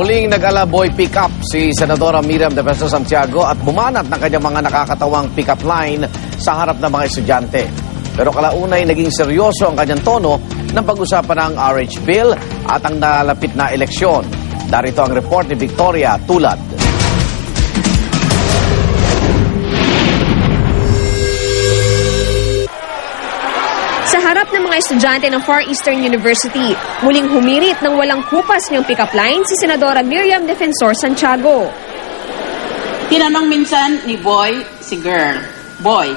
Muling nag-alaboy pick-up si Senadora Miriam Defensor Santiago at bumanat ng kanyang mga nakakatawang pick-up line sa harap ng mga estudyante. Pero kalaunay naging seryoso ang kanyang tono ng pag-usapan ng RH Bill at ang nalapit na eleksyon. Darito ang report ni Victoria Tulad. Sa harap ng mga estudyante ng Far Eastern University, muling humirit ng walang kupas niyang pick-up line si Senadora Miriam Defensor Santiago. Tinanong minsan ni Boy si girl, Boy,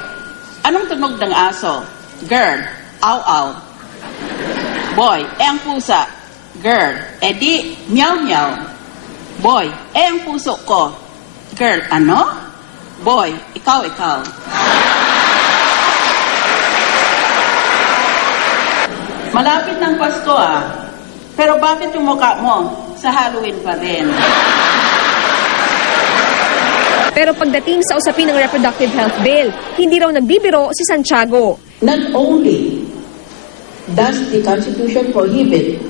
anong tunog ng aso? Girl, aw-aw. Boy, ang pusa. Girl, edi, meow-meow. Boy, ang puso ko. Girl, ano? Boy, ikaw. Malapit ng Pasko pero bakit yung mukha mo sa Halloween pa rin? Pero pagdating sa usapin ng Reproductive Health Bill, hindi raw nagbibiro si Santiago. Not only does the Constitution prohibit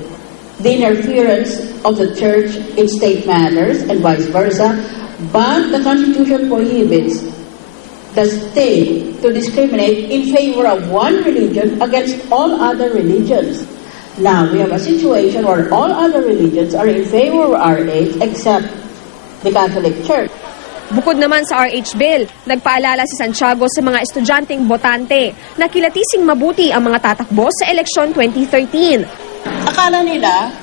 the interference of the Church in state matters and vice versa, but the Constitution prohibits the state to discriminate in favor of one religion against all other religions. Now, we have a situation where all other religions are in favor of RH except the Catholic Church. Bukod naman sa RH Bill, nagpaalala si Santiago sa mga estudyanteng botante na kilatising mabuti ang mga tatakbo sa eleksyon 2013. Akala nila,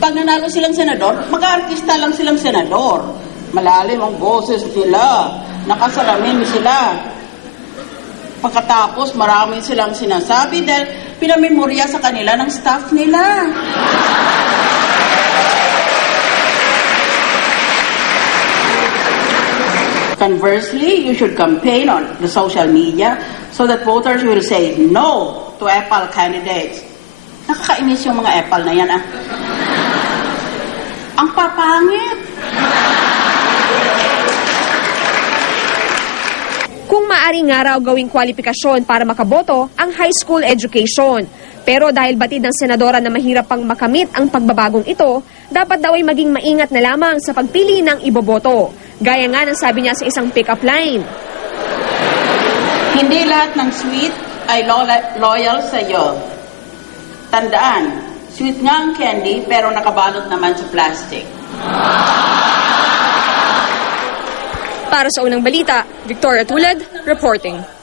pag nanalo silang senador, mag-aartista lang silang senador. Malalim ang boses nila, nakasalamin sila. Pagkatapos, marami silang sinasabi dahil pinamemorya sa kanila ng staff nila. Conversely, you should campaign on the social media so that voters will say no to Apple candidates. Nakakainis yung mga Apple na yan, Ang papangit. Kung maaari nga raw gawing kwalifikasyon para makaboto ang high school education. Pero dahil batid ng senadora na mahirap pang makamit ang pagbabagong ito, dapat daw ay maging maingat na lamang sa pagpili ng iboboto. Gaya nga ng sabi niya sa isang pick-up line. Hindi lahat ng sweet ay loyal sa iyo. Tandaan, sweet nga ang candy pero nakabalot naman sa plastic. Para sa unang balita, Victoria Tulad, reporting.